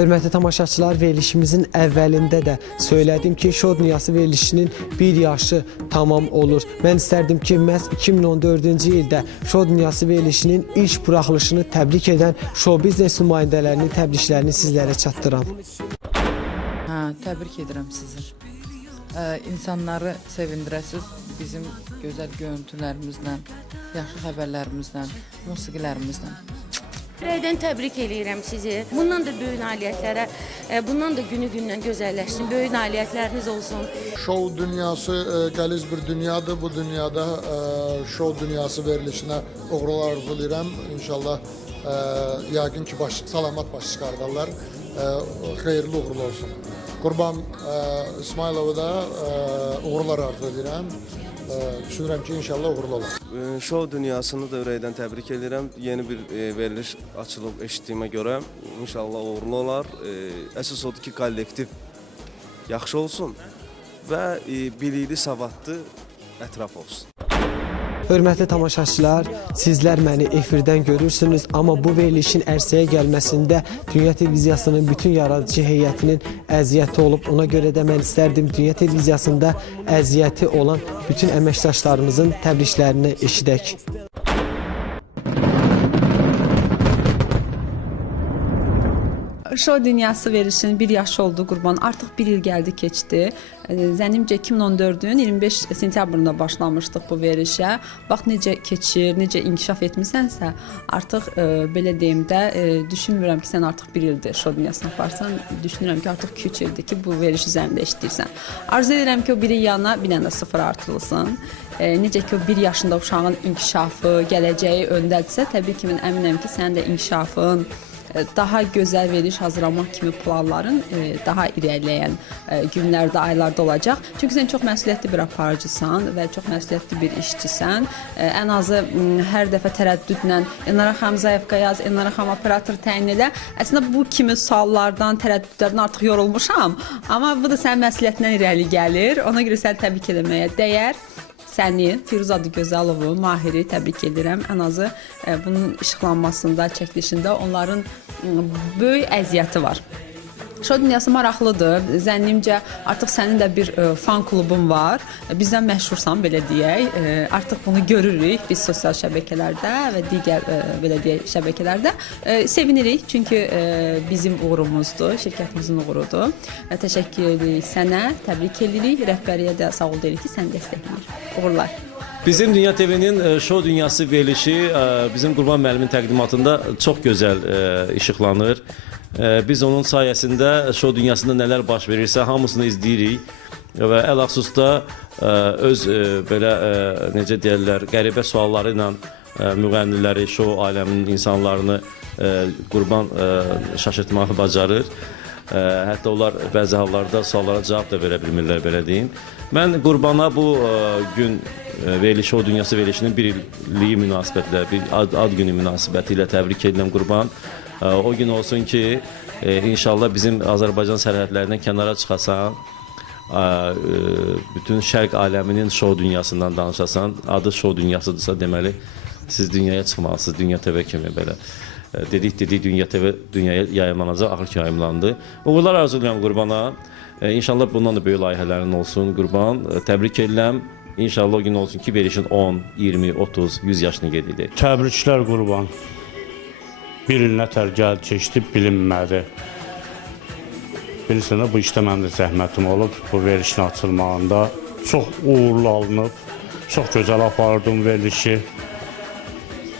Hörmətli tamaşaçılar, verilişimizin əvvəlində də söylədim ki, Şou Dünyası verilişinin bir yaşı tamam olur. Mən istərdim ki, məhz 2014-cü ildə Şou Dünyası verilişinin ilk buraxılışını təbrik edən şou biznes nümayəndələrinin təbriklərini sizlərə çatdıram. Təbrik edirəm sizi. İnsanları sevindirəsiz bizim gözəl görüntülərimizlə, yaxşı xəbərlərimizlə, musiqilərimizlə. Ürəkdən təbrik eləyirəm sizi. Bundan da böyük nailiyyətlərə, bundan da günü-gündən gözəlləşsin. Böyük nailiyyətləriniz olsun. Şou dünyası qəliz bir dünyadır. Bu dünyada şou dünyası verilişinə uğurlar arzulayıram. İnşallah yəqin ki salamat baş çıxardarlar. Xeyirli uğurlu olsun. Qurban İsmailova da uğurlar arzu edirəm. Düşünürəm ki, inşallah uğurlu olar. Şou dünyasını da ürəkdən təbrik edirəm. Yeni bir veriliş açılıb eşitdiyimə görə inşallah uğurlu olar. Əsas odur ki, kollektiv yaxşı olsun və bilikli, savadlı ətraf olsun. Hörmətli tamaşaçılar, sizlər məni efirdən görürsünüz, amma bu verilişin ərsəyə gəlməsində Dünya Televiziyasının bütün yaradıcı heyətinin əziyyəti olub. Ona görə də mən istərdim Dünya Televiziyasında əziyyəti olan bütün əməkdaşlarımızın təbriklərini eşidək. Şou Dünyası verilişinin bir yaşı oldu Qurban. Artıq bir il gəldi keçdi. Zənnimcə 2014-ün 25 sentyabrında başlamışdıq bu verilişə. Bax necə keçir, necə inkişaf etmisənsə, artıq belə deyim də düşünmürəm ki, sən artıq bir ildir Şou Dünyasına aparsan. Düşünürəm ki, artıq 2-3 ildir ki, bu veriliş üzərində işləyirsən. Arzu edirəm ki, o birin yanına bir dənə də 0 artırılsın. Necə ki, o 1 yaşında uşağın inkişafı, gələcəyi öndədirsə, təbii ki, mən əminəm ki, sənin də inkişafın, daha gözəl veriliş hazırlamaq kimi planların daha irəliləyən günlərdə, aylarda olacaq. Çünki sən çox məsuliyyətli bir aparıcısan və çox məsuliyyətli bir işçisən. Ən azı hər dəfə tərəddüdlə Elnara xanım zayıfqa yaz, Elnara xanım operator təyin elə. Əslində bu kimi suallardan, tərəddüdlərdən artıq yorulmuşam. Amma bu da sənin məsuliyyətindən irəli gəlir. Ona görə səni təbrik etməyə dəyər. Səni, Firuz Adıgözəlovu, Mahiri təbrik edirəm. Ən azı bunun işıqlanmasında, çəkilişində onların böyük əziyyəti var. Şou dünyası maraqlıdır. Zənnimcə artıq sənin də bir fan klubun var. Bizdən məşhursan, belə deyək. Artıq bunu görürük biz sosial şəbəkələrdə və digər belə deyək şəbəkələrdə. Sevinirik, çünki bizim uğurumuzdur, şirkətimizin uğurudur. Təşəkkür edirik sənə, təbrik edirik. Rəhbəriyə də sağ ol deyirik ki, səni dəstəkləyir. Uğurlar. Bizim Dünya TV'nin Şou Dünyası verilişi bizim Qurban müəllimin təqdimatında çox gözəl işıqlanır. Biz onun sayəsində Şou dünyasında nələr baş verirsə hamısını izləyirik və ələxüsusda öz belə necə deyirlər, qəribə sualları ilə müğənniləri, şou aləminin insanlarını Qurban şaşırtmağı bacarır. Hətta onlar bəzi hallarda suallara cavab da verə bilmirlər, belə deyim. Mən Qurbana bu gün Şou Dünyası verilişinin bir illiyi münasibətilə, bir ad günü münasibəti ilə təbrik edirəm Qurban. O gün olsun ki, inşallah bizim Azərbaycan sərhədlərindən kənara çıxasan, bütün şərq aləminin şou dünyasından danışasan, adı şou dünyasıdırsa deməli, siz dünyaya çıxmalısınız, Dünya TV kimi belə. Dedik, Dünya TV dünyaya yayımlanacaq, axır ki yayımlandı. Uğurlar arzulayıram Qurbana. İnşallah bundan da böyük layihələrin olsun Qurban. Təbrik edirəm. İnşallah o gün olsun ki, verilişin 10, 20, 30, 100 yaşını qeyd edək. Təbriklər Qurban. Bir il nətər gəldi, keçdi, bilinmədi. Bilirsən də, bu işdə mənim də zəhmətim olub, bu verilişin açılmağında. Çox uğurlu alınıb, çox gözəl apardım verilişi.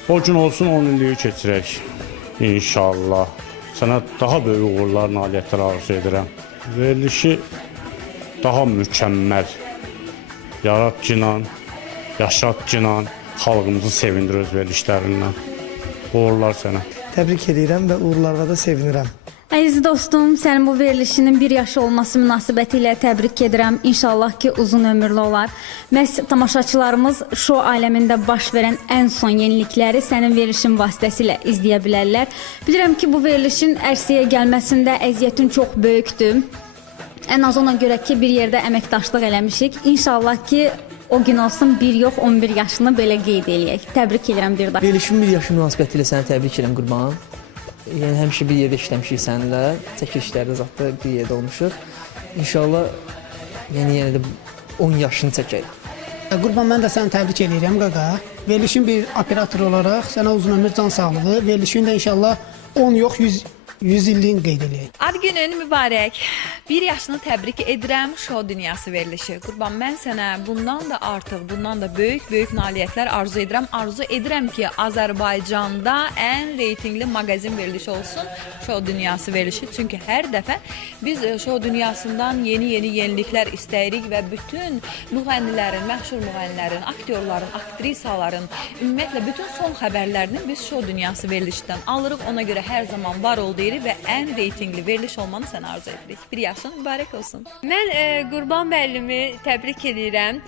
O gün olsun 10 illiyi keçirək, inşallah. Sənə daha böyük uğurlar, nailiyyətlər arzu edirəm. Verilişi daha mükəmməl, yaratcıyla, yaşatcıyla xalqımızı sevindir öz verilişlərindən. Uğurlar sənə. Təbrik edirəm və uğurlarla da sevinirəm. Əziz dostum, sənin bu verilişinin bir yaşı olması münasibəti ilə təbrik edirəm. İnşallah ki, uzun ömürlü olar. Məhz tamaşaçılarımız şou aləmində baş verən ən son yenilikləri sənin verilişin vasitəsilə izləyə bilərlər. Bilirəm ki, bu verilişin ərsəyə gəlməsində əziyyətin çox böyükdür. Ən az ona görə ki, bir yerdə əməkdaşlıq eləmişik. İnşallah ki, o gün olsun bir yox 11 yaşını belə qeyd eləyək. Təbrik edirəm bir daha. Verilişin bir yaşı münasibəti ilə səni təbrik edirəm Qurban. Yəni həmişə bir yerdə işləmişik səninlə. Çəkilişlərdə zətdə bir yerdə olmuşuq. İnşallah yenə də 10 yaşını çəkək. Qurban, mən də səni təbrik edirəm qaqa. Verilişin bir operator olaraq sənə uzun ömür, can sağlığı. Verilişin də inşallah 10 yox 100 illiyin qeyd eləyək. Ad günün mübarək. 1 yaşını təbrik edirəm Şou Dünyası verilişi. Qurban, mən sənə bundan da artıq, bundan da böyük nailiyyətlər arzu edirəm. Arzu edirəm ki, Azərbaycanda ən reytingli maqazin verilişi olsun Şou Dünyası verilişi. Çünki hər dəfə biz Şou Dünyasından yeni yeniliklər istəyirik və bütün müğənnilərin, məşhur müğənnilərin, aktyorların, aktrisaların, ümumiyyətlə bütün son xəbərlərini biz Şou Dünyası verilişindən alırıq. Ona görə hər zaman var ol deyirik və ən reytingli veriliş olmanı sənə arzu edirik. 1 yaşın mübarək olsun. Mən Qurban müəllimi təbrik edirəm.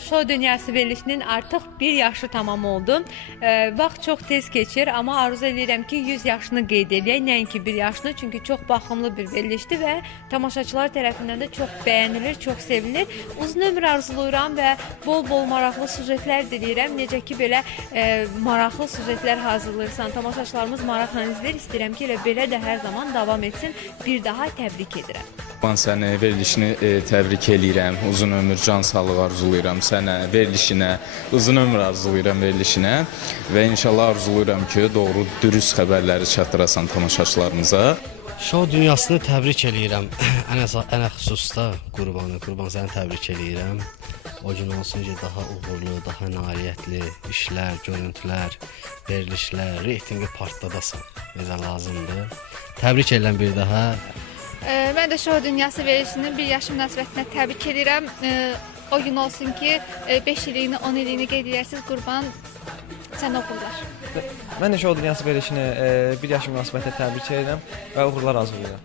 Şou Dünyası verilişinin artıq 1 yaşı tamam oldu. Vaxt çox tez keçir, amma arzu edirəm ki 100 yaşını qeyd edək, nəinki 1 yaşını. Çünki çox baxımlı bir verilişdir və tamaşaçılar tərəfindən də çox bəyənilir, çox sevilir. Uzun ömür arzulayıram və bol maraqlı sujetlər diləyirəm. Necə ki belə maraqlı sujetlər hazırlayırsan, tamaşaçılarımız maraqla izləyir. İstəyirəm ki belə də hər zaman davam etsin. Bir daha təbrik edirəm. Mən səni verilişini təbrik eləyirəm. Uzun ömür, can sağlığı arzulayıram sənə, verilişinə. Uzun ömür arzulayıram verilişinə və inşallah arzulayıram ki, doğru, dürüst xəbərləri çatdırasan tamaşaçılarımıza. Şou Dünyasını təbrik eləyirəm. Ən xüsusda Qurban səni təbrik eləyirəm. O gün olsun ki, daha uğurlu, daha nailiyyətli işlər, görüntülər, verilişlər, reytingi partdadasan. Necə lazımdır. Təbrik edirəm bir daha. Mən də Şou Dünyası verilişinin 1 yaş münasibətinə təbrik edirəm. O gün olsun ki, 5 illiyini, 10 illiyini qeyd edirsiniz. Qurban, sən oğullar. Mən də Şou Dünyası verilişini 1 yaş münasibətinə təbrik edirəm və uğurlar arzulayıram.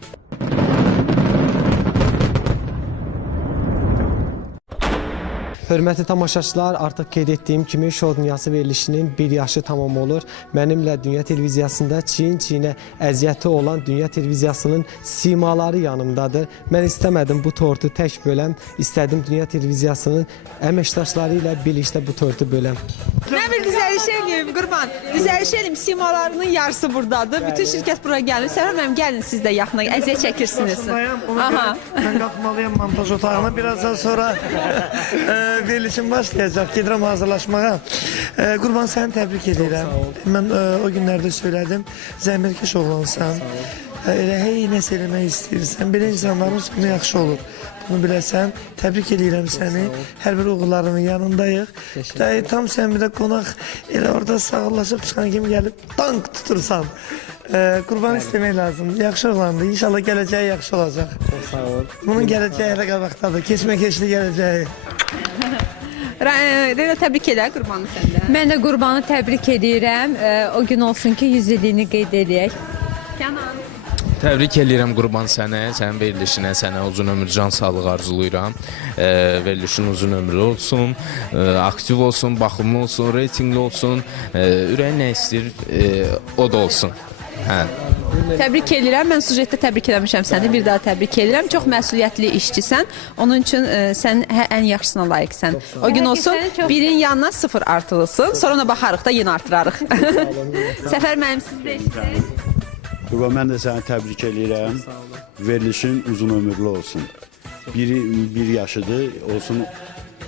Hörmətli tamaşaçılar, artıq qeyd etdiyim kimi Şou Dünyası verilişinin 1 yaşı tamam olur. Mənimlə Dünya Televiziyasında çiyin-çiyinə əziyyəti olan Dünya Televiziyasının simaları yanımdadır. Mən istəmədim bu tortu tək böləm, istədim Dünya Televiziyasının əməkdaşları ilə birlikdə bu tortu böləm. Nə bir düzəliş eləyim Qurban. Düzəliş eləyim, simalarının yarısı buradadır. Bütün şirkət bura gəlir. Sərhər mənim gəlin siz də yaxına, əziyyət çəkirsiniz. Mən qalxmalıyam montaj otağına. Birazdan sonra verilişim başlayacaq. Gedirəm hazırlaşmağa. Qurban, səni təbrik edirəm. Mən o günlərdə söylədim. Zəmirkeş oğlansan. Elə hey nəsə eləmək istəyirsən. Belə insanların sonu yaxşı olur. Bunu biləsən. Təbrik edirəm səni. Hər bir oğullarının yanındayıq. Tam sən bir də qonaq elə orada sağollaşıb çıxan kimi gəlib dank tutursan. Qurban istəmək lazımdır. Yaxşı oğlandır. İnşallah gələcəyi yaxşı olacaq. Çox sağ ol. Bunun gələcəyi elə qabaqdadır. Keçmə-keçli gələcəyi. Rəna, təbrik edək Qurbanı səndə. Mən də Qurbanı təbrik edirəm. O gün olsun ki 100 illiyini qeyd edək. Kənan. Təbrik edirəm Qurban sənə, sənin verilişinə, sənə uzun ömür, can sağlığı arzulayıram. Verilişin uzun ömrü olsun, aktiv olsun, baxımlı olsun, reytingli olsun, ürəyin nə istəyir, o da olsun. Təbrik edirəm. Mən sujetdə təbrik eləmişəm səni. Bir daha təbrik edirəm. Çox məsuliyyətli işçisən. Onun üçün sən ən yaxşısına layiqsən. O gün olsun, birin yanına 0 artılısın. Sonra ona baxarıq da yenə artırarıq. Səfər mənim sizdə işdir. Qurban, mən də səni təbrik edirəm. Verilişin uzun ömürlü olsun. Bir yaşıdır, olsun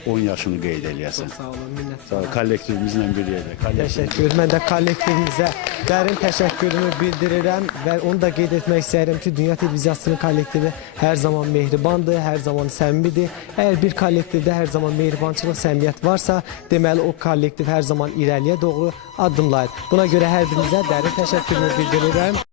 10 yaşını qeyd eləyəsən. Sağ olun, minnətdarım. Sağ ol, kollektivimizlə bir yerdə. Təşəkkür. Mən də kollektivimizə dərin təşəkkürümü bildirirəm və onu da qeyd etmək istəyirəm ki, Dünya Televiziyasının kollektivi hər zaman mehribandır, hər zaman səmimidir. Əgər bir kollektivdə hər zaman mehribançılıq, səmimiyyət varsa, deməli o kollektiv hər zaman irəliyə doğru addımlayır. Buna görə hər birinizə dərin təşəkkürümü bildirirəm.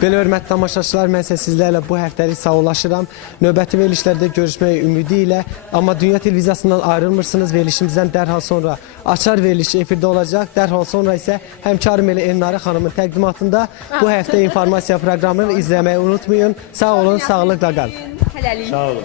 Belə hörmətli tamaşaçılar, mən isə sizlərlə bu həftəlik sağollaşıram. Növbəti verilişlərdə görüşmək ümidi ilə. Amma Dünya Televiziyasından ayrılmırsınız. Verilişimizdən dərhal sonra açar veriliş efirdə olacaq. Dərhal sonra isə həmkarım elə Elnarə xanımın təqdimatında bu həftə informasiya proqramını izləməyi unutmayın. Sağ olun, sağlıqla qalın. Hələlik. Sağ olun.